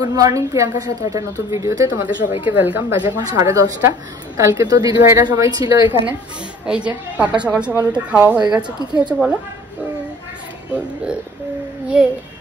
Good morning, প্রিয়াঙ্কার সাথে একটা নতুন ভিডিওতে তোমাদের সবাইকে ওয়েলকাম। বাজে এখন 10:30। কালকে তো দিদিভাইরা সবাই ছিল এখানে। এই যে পাপা সকাল সকাল উঠে খাওয়া হয়ে গেছে। কি খেয়েছো বলো?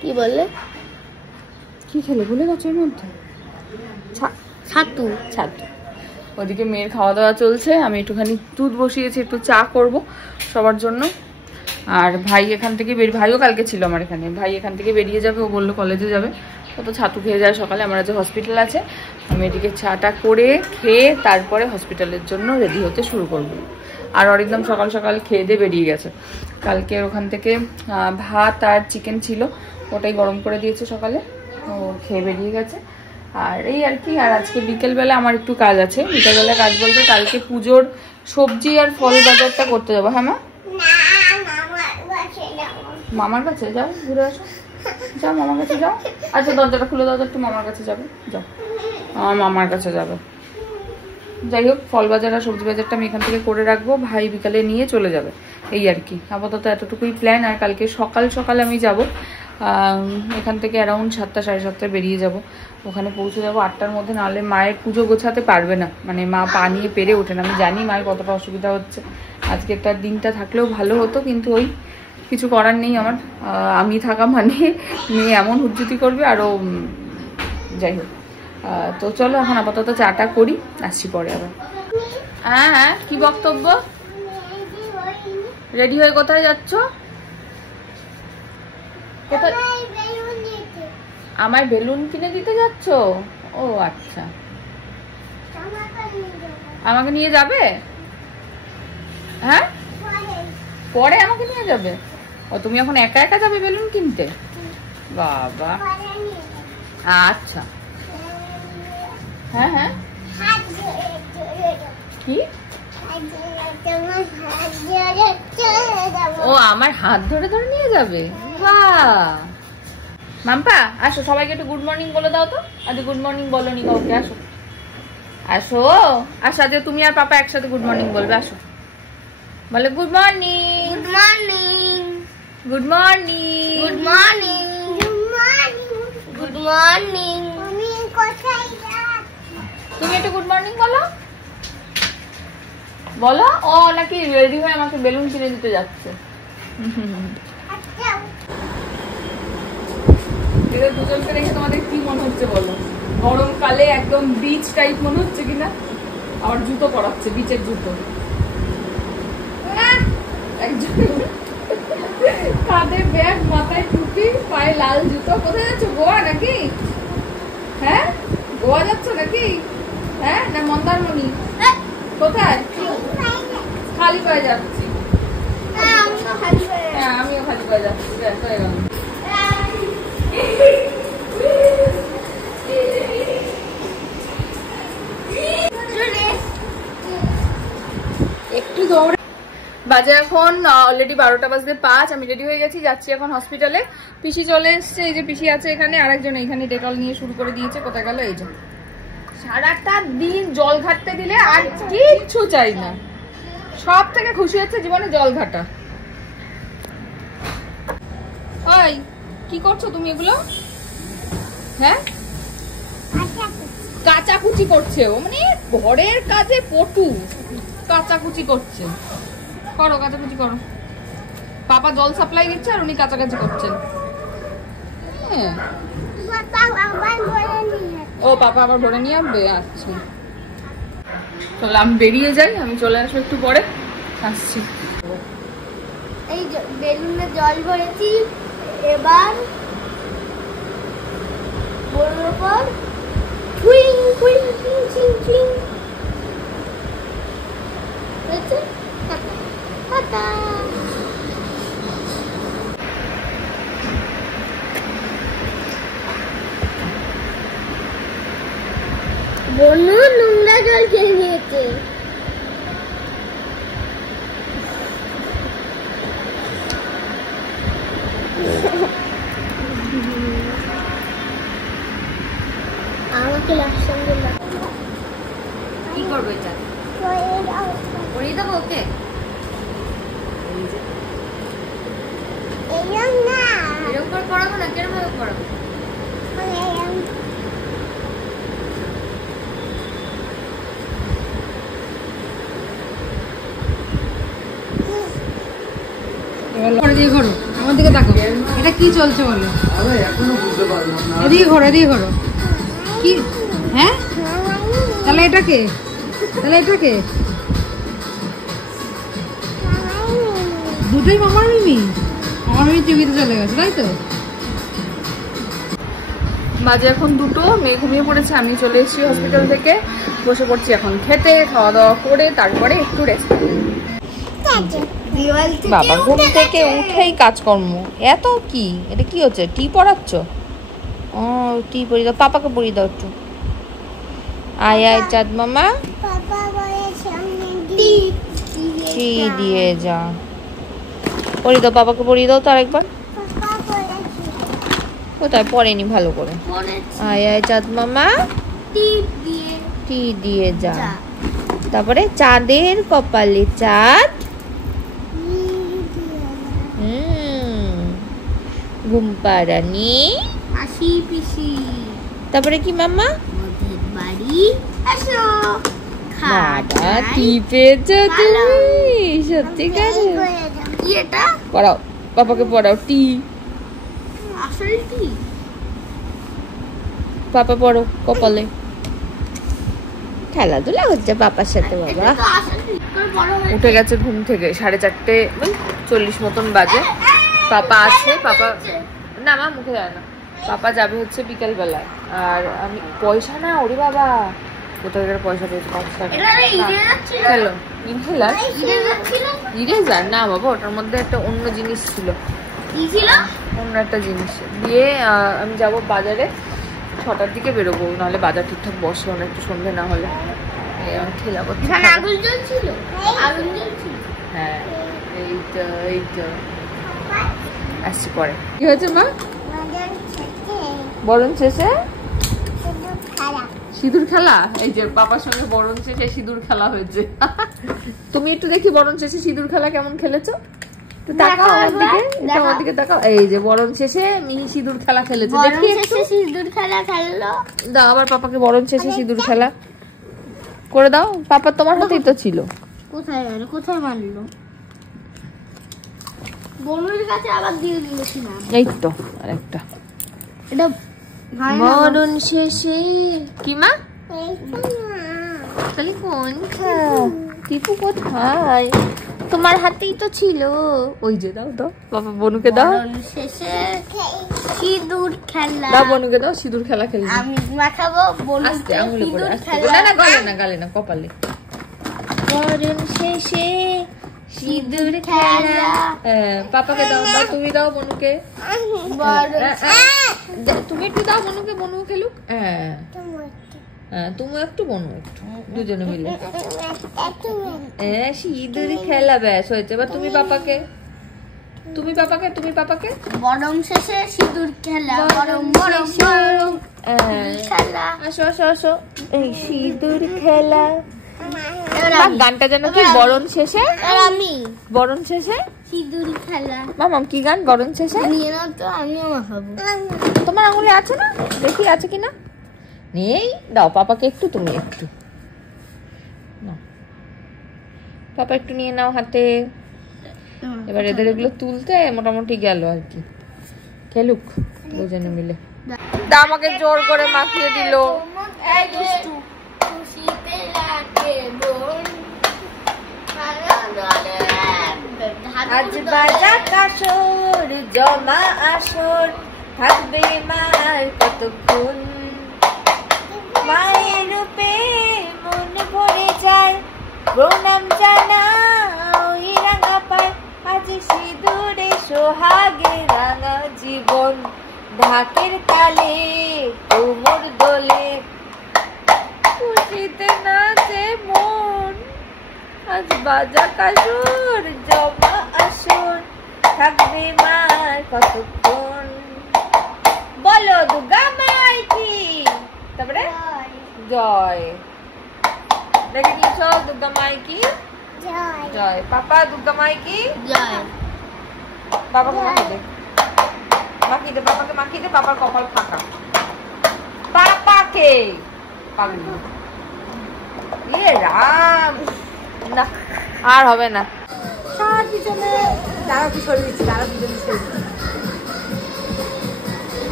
কি বললে? কি খেলে ভুলে গেছো? এর মধ্যে ছাতু। ওদিকে মেয়ের খাওয়া দাওয়া চলছে, আমি একটুখানি দুধ বসিয়েছি, একটু চা করব সবার জন্য। আর ভাই এখান থেকে ভাইও কালকে ছিল আমার এখানে। ভাই এখান থেকে বেরিয়ে যাবে, ও বললো কলেজে যাবে। ও তো ছাতু খেয়ে যায় সকালে। আমার যে হসপিটাল আছে, আমি এদিকে চাটা করে খেয়ে তারপরে হসপিটালের জন্য রেডি হতে শুরু করব। আর অরিন্দম সকাল সকাল খেয়ে দিয়ে বেরিয়ে গেছে। কালকে ওখান থেকে ভাত আর চিকেন ছিল, ওটাই গরম করে দিয়েছে সকালে, ও খেয়ে বেরিয়ে গেছে। আর এই আর কি। আর আজকে বিকেলবেলা আমার একটু কাজ আছে। বিকেলবেলা কাজ বলতে কালকে পুজোর সবজি আর ফল বাজারটা করতে যাবো। হ্যাঁ মা, মামার কাছে যাও, ঘুরে আসো। যাও মামার কাছে যাও। আচ্ছা দরজাটা খুলে দাও, একটু মামার কাছে যাবে। যাও, মামার কাছে যাবে। যাই হোক, ফল বাজার আর সবজি বাজারটা আমি এখান থেকে করে রাখবো, ভাই বিকালে নিয়ে চলে যাবে। এই আর কি, আপাতত এতটুকুই প্ল্যান। আর কালকে সকাল সকাল আমি যাব এখান থেকে অ্যারাউন্ড 7টা সাড়ে 7টায় বেরিয়ে যাব। ওখানে পৌঁছে যাবো 8টার মধ্যে, নাহলে মায়ের পুজো গোছাতে পারবে না। মানে মা পা নিয়ে পেরে ওঠে না। আমি জানি মায়ের কতটা অসুবিধা হচ্ছে। আজকের তার দিনটা থাকলেও ভালো হতো, কিন্তু ওই কিছু করার নেই আমার। আমি থাকা মানে মেয়ে এমন হুজ্জুতি করবে আরও। যাই হোক, তো চলো এখন আপাতত চাটা করি, আসছি পরে আবার। হ্যাঁ, কি বক্তব্য? রেডি হয়ে কোথায় যাচ্ছ? কোথায়? আমায় বেলুন কিনে দিতে যাচ্ছ? ও আচ্ছা, আমাকে নিয়ে যাবে? হ্যাঁ, পরে আমাকে নিয়ে যাবে? ও, তুমি এখন একা একা যাবে বেলুন কিনতে? বাবা, আচ্ছা। হ্যাঁ হ্যাঁ, কি? ও, আমার হাত ধরে ধরে নিয়ে যাবে? বাহ, মাম্পা আসো, সবাইকে একটু গুড মর্নিং বলে দাও তো। আজকে গুড মর্নিং বলো নি কাউকে। আসো আসো আসো, আজকে তুমি আর পাপা একসাথে গুড মর্নিং বলবে। আসো, বলে good morning. Good morning. Good morning. Good morning. Good morning. তুমি একটু গুড মর্নিং বলো। বলো। ও নাকি রেডি হয়ে আমাকে বেলুন কিনে দিতে যাচ্ছে। এদের দুজনকে দেখে তোমাদের কি মনে হচ্ছে বলো? গরমকালে একদম বিচ টাইপ মনে হচ্ছে কিনা? আবার জুতো পরাচ্ছে, বিচের জুতো। একজন কাঁধে ব্যাগ, মাথায় টুপি, পায়ে লাল জুতো। কোথায় যাচ্ছ? গোয়া নাকি? হ্যাঁ, গোয়া যাচ্ছ নাকি? হ্যাঁ, না মন্দারমণি? কোথায়? খালি পায়ে যাচ্ছি। হ্যাঁ, আমিও খালি পায়ে যাচ্ছি। হয়ে গেল। একটু দৌড়ে বাজে এখন অলরেডি 12টা বাজতে 5। আমি রেডি হয়ে গেছি, যাচ্ছি এখন হসপিটালে। পিসি চলে এসছে, এই যে পিসি আছে এখানে। আরেকজন এখানে ডেটল নিয়ে শুরু করে দিয়েছে। কোথায় গেল? এই যে সারাটা দিন জল ঘাটতে দিলে আর কিচ্ছু চাই না। সব থেকে খুশি হচ্ছে জীবনে জল ঘাটা। ওই কি করছো তুমি এগুলো? হ্যাঁ, কাচাকুচি করছে ও, মানে ঘরের কাজে পটু। কাচাকুচি করছে, করো কাচাকুচি করো। পাপা জল সাপ্লাই দিচ্ছে আর উনি কাচাকাচি করছেন। ও, পাপা আবার ভরে নিয়ে আসবে? আচ্ছা, চলো আমি বেরিয়ে যাই। আমি চলে আসবো একটু পরে, আসছি। এই বেলুনে জল ভরেছি, এবার ওর উপর টুইং টুইং টুইং টুইং টুইং। টাটা। বনু নোংরা জল খেয়ে নিয়েছে। আমাকে কি করবো এটা? পরিয়ে দেবো ওকে? এরকম করে পড়াবো না, কিরকম ভাবে পড়াবো? এদিকে ঘোরো, আমার দিকে দেখো, এটা কি চলছে বলো? এদিকে ঘোরো, এদিকে ঘোরো। কি? হ্যাঁ, তাহলে এটা কে? দুটোই মামার মিমি। আমার মিমি টিভিতে চলে গেছে, তাই তো? বাজে এখন 2টো, মেয়ে ঘুমিয়ে পড়েছে, আমি চলে এসেছি হসপিটাল থেকে, বসে পড়ছি এখন খেতে, খাওয়া দাওয়া করে তারপরে একটু রেস্ট। বাবা ঘুম থেকে উঠেই কাজকর্ম এত কি? এটা কি হচ্ছে? টি পড়াচ্ছ? ও টি পড়িয়ে দাও, পাপাকে পড়িয়ে দাও একটু। আয় আয় চাঁদ মামা, টি দিয়ে যা, পড়িয়ে দাও, পাপাকে পড়িয়ে দাও তো আরেকবার। কোথায় পড়েনি ভালো করে? আয় আয় চাঁদ মামা, টি দিয়ে যা। তারপরে চাঁদের কপালে চাঁদ, ঘুম পাড়ানি, তারপরে কি মাম্মা? বাবা টি পেয়েছো তুমি, সত্যিকারে? পড়াও, পাপাকে পড়াও টি। পাপা পড়ো কপালে। খেলাধুলা হচ্ছে পাপার সাথে। বাবা উঠে গেছে ঘুম থেকে, 4:30 মতন বাজে। পাপা আসে, পাপা না মা মুখে যায় না, পাপা যাবে হচ্ছে বিকেল বেলায়। আর আমি পয়সা না, ওরে বাবা কোথায় পয়সা পেয়েছি? 5 টাকা। হ্যালো, ইনহেলার, ইরেজার না বাবা, ওটার মধ্যে একটা অন্য জিনিস ছিল, অন্য একটা জিনিস দিয়ে। আমি যাব বাজারে, 6টার দিকে বেরোবো, নাহলে বাজার ঠিকঠাক বসে না, একটু সন্ধ্যে না হলে। খেলা করছি। হ্যাঁ এইটা আসছি পরে। কি হয়েছে মা? বরণ শেষে সিঁদুর খেলা। এই যে বাবার সঙ্গে বরণ শেষে সিঁদুর খেলা হয়েছে। তুমি একটু দেখি বরণ শেষে সিঁদুর খেলা কেমন খেলেছো? তাকাও আমার দিকে, আমার দিকে তাকাও। এই যে বরণ শেষে মিহি সিঁদুর খেলা খেলেছে, দেখি একটু। সিঁদুর খেলা খেললো। দাও আবার পাপাকে বরণ শেষে সিঁদুর খেলা করে দাও। পাপা তোমার হাতেই তো ছিল। কোথায় গেল? কোথায় মারলো? বনুর কাছে আবার দিয়ে দিয়েছিলাম। এই তো আরেকটা। এটা বরণ শেষে কি মা? তাহলে কোন খা? টিপু কোথায়? তোমার হাতেই তো ছিল। ওই যে দাও দাও, বাবা বনুকে দাও। শেষে সিঁদুর খেলা। দাও বনুকে দাও, সিঁদুর খেলা খেলবে। আমি মাখাবো বনুকে। আস্তে আঙুলে করে, আস্তে করে। না না গালে না, গালে না, কপালে। বরণ শেষে সিঁদুর খেলা। পাপাকে দাও, দাও তুমি দাও বনুকে। তুমি একটু দাও বনুকে, বনু খেলুক। হ্যাঁ তুমি একটু, বনু একটু, দুজনে মিলে। সিঁদুর খেলা, ব্যাস হয়েছে। এবার তুমি পাপাকে, তুমি পাপাকে। বরণ শেষে সিঁদুর খেলা। বরণ খেলা। আসো আসো আসো, এই সিঁদুর খেলা। গানটা যেন কি? বরণ শেষে আমি বরণ শেষে সিঁদুর খেলা। মামাম কি গান? বরণ শেষে। নিয়ে নাও তো, আমিও মাখাবো। তোমার আঙুলে আছে না? দেখি আছে কিনা। নেই, দাও পাপাকে একটু, তুমি একটু নাও। পাপা একটু নিয়ে নাও হাতে। এবার এদের এগুলো তুলতে মোটামুটি গেল আর কি। খেলুক দুজনে মিলে। আমাকে জোর করে মাখিয়ে দিল। আজ বাজা কাসর, জমা আসর, থাকবে মার কতক্ষণ। মায়ের রূপে মন ভরে যায়, প্রণাম জানাই রাঙা পায়। আজ সিঁদুরে সোহাগে রাঙা জীবন, ঢাকের তালে কোমর দোলে, খুশিতে নাচে মন। আজ বাজা কাসর, জমা আসর, থাকবে মার কতক্ষণ। বলো দুর্গা মাই কি? তারপরে জয়। দেখে নিয়েছ দুর্গা মাই কি? জয়। পাপা দুর্গা মাই কি? জয়। বাবাকে মাখিয়ে দে, মাখিয়ে দে, পাপাকে মাখিয়ে দে। পাপার কপাল ফাঁকা। পাপাকে পাগলি। ইয়ে রাম, না আর হবে না। আমার পিছনে দাঁড়া, তুই সরে দিচ্ছি, দাঁড়া পিছনে সরে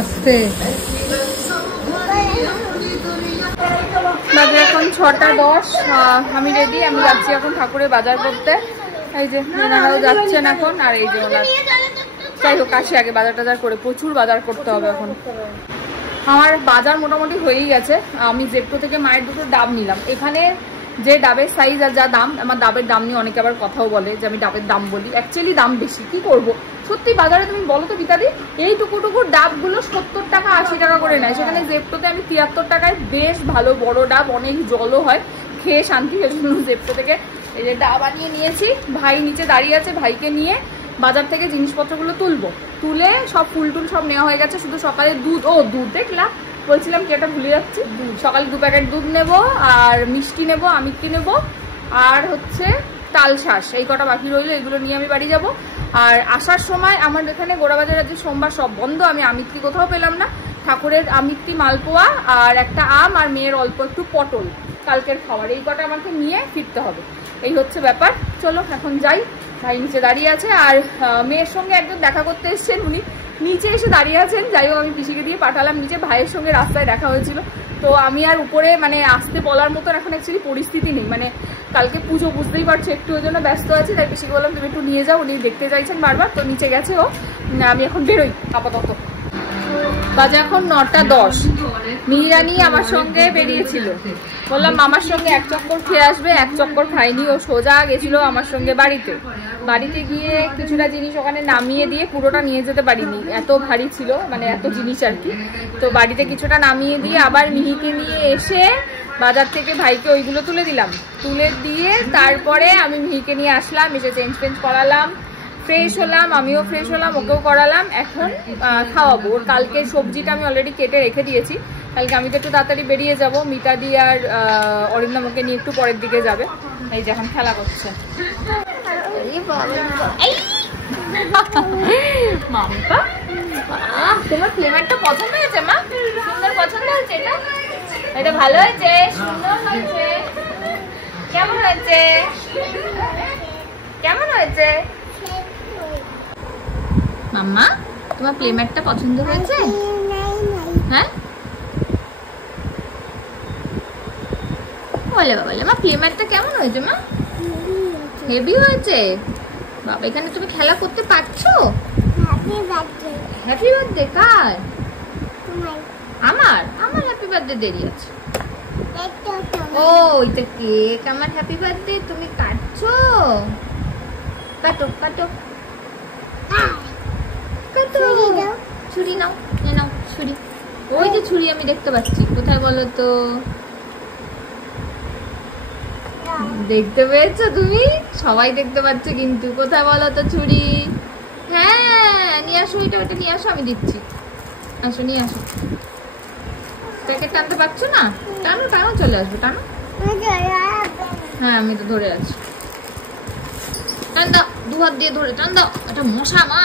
আস্তে। বাজে এখন 6:10। আমি রেডি, আমি যাচ্ছি এখন ঠাকুরের বাজার করতে। এই যে ওনারাও যাচ্ছেন এখন, আর এই যে ওনার যাই হোক আসি আগে বাজার টাজার করে, প্রচুর বাজার করতে হবে এখন। আমার বাজার মোটামুটি হয়েই গেছে। আমি জেপ্টো থেকে মায়ের দুটো ডাব নিলাম। এখানে যে ডাবের সাইজ আর যা দাম, আমার ডাবের দাম নিয়ে অনেকে আবার কথাও বলে যে আমি ডাবের দাম বলি, অ্যাকচুয়ালি দাম বেশি। কি করব, সত্যি বাজারে তুমি বলো তো বিতাদি, এই টুকু ডাবগুলো 70 টাকা 80 টাকা করে নেয়, সেখানে জেপ্টোতে আমি 73 টাকায় বেশ ভালো বড় ডাব, অনেক জলও হয়, খেয়ে শান্তি হয়ে জন্য জেপ্টো থেকে এই যে ডাব আনিয়ে নিয়েছি। ভাই নিচে দাঁড়িয়ে আছে, ভাইকে নিয়ে বাজার থেকে জিনিসপত্রগুলো তুলবো। তুলে সব ফুল টুল সব নেওয়া হয়ে গেছে, শুধু সকালে দুধ, দুধ দেখলা বলছিলাম কি এটা ভুলে যাচ্ছি, সকালে 2 প্যাকেট দুধ নেবো, আর মিষ্টি নেবো, আমিত্তি নেবো, আর হচ্ছে তালশাঁস, এই কটা বাকি রইলো, এগুলো নিয়ে আমি বাড়ি যাব। আর আসার সময় আমার এখানে গোড়াবাজার আছে, সোমবার সব বন্ধ, আমি আমিত্তি কোথাও পেলাম না। ঠাকুরের আমিত্তি, মালপোয়া আর একটা আম, আর মেয়ের অল্প একটু পটল কালকের খাবার, এই কটা আমাকে নিয়ে ফিরতে হবে। এই হচ্ছে ব্যাপার, চলো এখন যাই। ভাই নিচে দাঁড়িয়ে আছে, আর মেয়ের সঙ্গে একজন দেখা করতে এসছেন, উনি নিচে এসে দাঁড়িয়ে আছেন। যাই হোক আমি পিসিকে দিয়ে পাঠালাম নিচে, ভাইয়ের সঙ্গে রাস্তায় দেখা হয়েছিল। তো আমি আর উপরে মানে আসতে বলার মতন এখন অ্যাকচুয়ালি পরিস্থিতি নেই, মানে কালকে পুজো বুঝতেই পারছো, একটু ওই জন্য ব্যস্ত আছি। তাই পিসিকে বললাম তুমি একটু নিয়ে যাও, উনি দেখতে চাইছেন বারবার, তো নিচে গেছে ও। আমি এখন বেরোই আপাতত। বাজে এখন 9:10। মিহিরানি আমার সঙ্গে বেরিয়েছিল, বললাম মামার সঙ্গে 1 চক্কর খেয়ে আসবে, 1 চক্কর খাইনি, ও সোজা গেছিল আমার সঙ্গে বাড়িতে। বাড়িতে গিয়ে কিছুটা জিনিস ওখানে নামিয়ে দিয়ে, পুরোটা নিয়ে যেতে পারিনি, এত ভারী ছিল, মানে এত জিনিস আর কি। তো বাড়িতে কিছুটা নামিয়ে দিয়ে আবার মিহিকে নিয়ে এসে বাজার থেকে ভাইকে ওইগুলো তুলে দিলাম, তুলে দিয়ে তারপরে আমি মিহিকে নিয়ে আসলাম, এসে চেঞ্জ করালাম, ফ্রেশ হলাম, আমিও ফ্রেশ হলাম, ওকেও করালাম। এখন খাওয়াবো। ওর কালকের সবজিটা আমি অলরেডি কেটে রেখে দিয়েছি, কালকে আমি তো একটু তাড়াতাড়ি বেরিয়ে যাবো। মিতাদি আর অরিন্দম ওকে নিয়ে একটু পরের দিকে যাবে। এই যে এখন খেলা করছে। মাম্পা, তোমার ফ্লেভারটা পছন্দ হয়েছে মা? সুন্দর পছন্দ হয়েছে এটা? এটা ভালো হয়েছে, সুন্দর হয়েছে। কেমন হয়েছে? কেমন হয়েছে মাম্মা? তোমার প্লেম্যাটটা পছন্দ হয়েছে? হ্যাঁ বলে বাবা, মা প্লেম্যাটটা কেমন হয়েছে মা? হেভি হয়েছে বাবা। এখানে তুমি খেলা করতে পারছো? হ্যাপি বার্থডে কার? আমার হ্যাপি বার্থডে দেরি আছে। ও এটা কেক, আমার হ্যাপি বার্থডে তুমি কাটছো? কাটো কাটো কাটো, ছুরি নাও, নাও ছুরি। ওই যে ছুরি আমি দেখতে পাচ্ছি, কোথায় বলো তো? দেখতে পেয়েছো তুমি? সবাই দেখতে পাচ্ছে কিন্তু, কোথায় বলো তো ছুরি? হ্যাঁ নিয়ে আসো, এটা নিয়ে আসো, আমি দিচ্ছি। আসো নিয়ে আসো। প্যাকেট টানতে পারছো না? টানো টানো, চলে আসবে, টানো। হ্যাঁ আমি তো ধরে আছি, টান দাও, 2 হাত দিয়ে ধরে টান দাও। এটা মশা মা,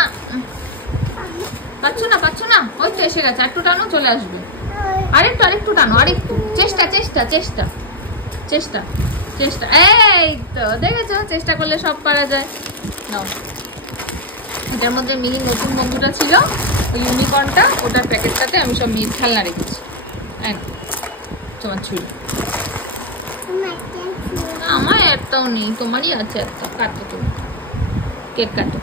পাচ্ছ না? ওই তো এসে গেছে, একটু টানো, চলে আসবে। আরেকটু টানো, আরেকটু, চেষ্টা। এই তো দেখেছো, চেষ্টা করলে সব পারা যায়। নাও, এটার মধ্যে মিনি নতুন বন্ধুটা ছিল, ওই ইউনিকর্নটা, ওটার প্যাকেটটাতে আমি সব মেয়ের খেলনা রেখেছি। তোমার ছুরি আমার একটাও নেই, তোমারই আছে একটা। কাটো তুমি, কেক কাটো।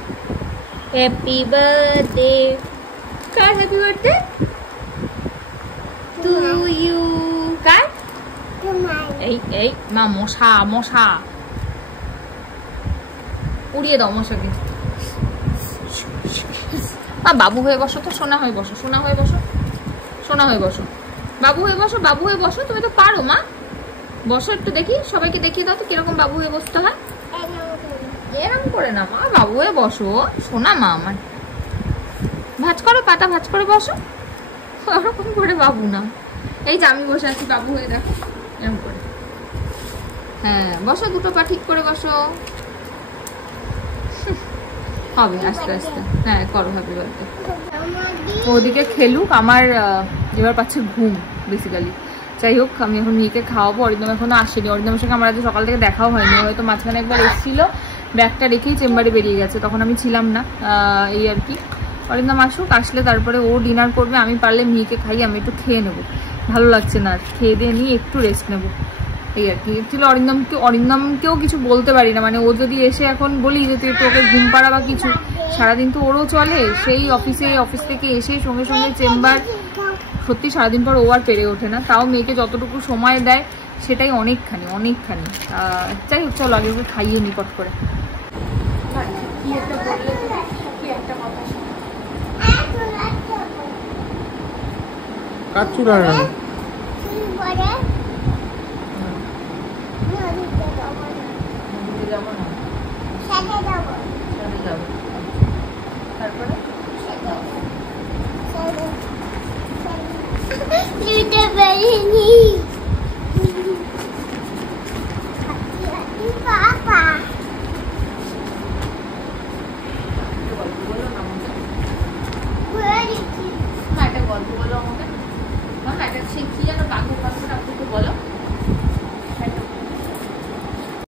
Happy birthday. কার হ্যাপি বার্থডে? To you. কার? এই মা, মশা উড়িয়ে দাও মশাকে। বাবু হয়ে বসো তো, সোনা হয়ে বসো, বাবু হয়ে বসো। তুমি তো পারো মা, বসো একটু দেখি, সবাইকে দেখিয়ে দাও তো কিরকম বাবু হয়ে বসতে হয়। এরকম করে না মা, বাবু হয়ে বসো, সোনা মা আমার। ভাঁজ করো, পাটা ভাঁজ করে বসো, ওরকম করে বাবু না। এই যে আমি বসে আছি বাবু হয়ে, দেখো এরকম করে। হ্যাঁ বসো, 2টো পা ঠিক করে বসো। হবে আস্তে আস্তে। হ্যাঁ করো, হ্যাপি বার্থডে। ওদিকে খেলুক, আমার এবার পাচ্ছে ঘুম বেসিক্যালি। যাই হোক, আমি এখন মেয়েকে খাওয়াবো। অরিন্দম এখনো আসেনি, অরিন্দমের সঙ্গে আমার আজ সকাল থেকে দেখাও হয়নি। হয়তো মাঝখানে একবার এসেছিল, ব্যাগটা রেখেই চেম্বারে বেরিয়ে গেছে, তখন আমি ছিলাম না। এই আর কি, অরিন্দম আসুক, আসলে তারপরে ও ডিনার করবে। আমি পারলে মেয়েকে খাই, আমি একটু খেয়ে নেবো, ভালো লাগছে না, খেয়ে দিয়ে নিয়ে একটু রেস্ট নেবো। এই আর কি। অ্যাকচুয়ালি অরিন্দমকেও কিছু বলতে পারি না, মানে ও যদি এসে এখন বলি যে তুই একটু ওকে ঘুম পাড়া বা কিছু, সারাদিন তো ওরও চলে, সেই অফিস থেকে এসে সঙ্গে সঙ্গে চেম্বার, সত্যি সারাদিন পর ও আর পেরে ওঠে না। তাও মেয়েকে যতটুকু সময় দেয় সেটাই অনেকখানি। যাই হোক, চলো আগে ওকে খাইয়ে নি পট করে।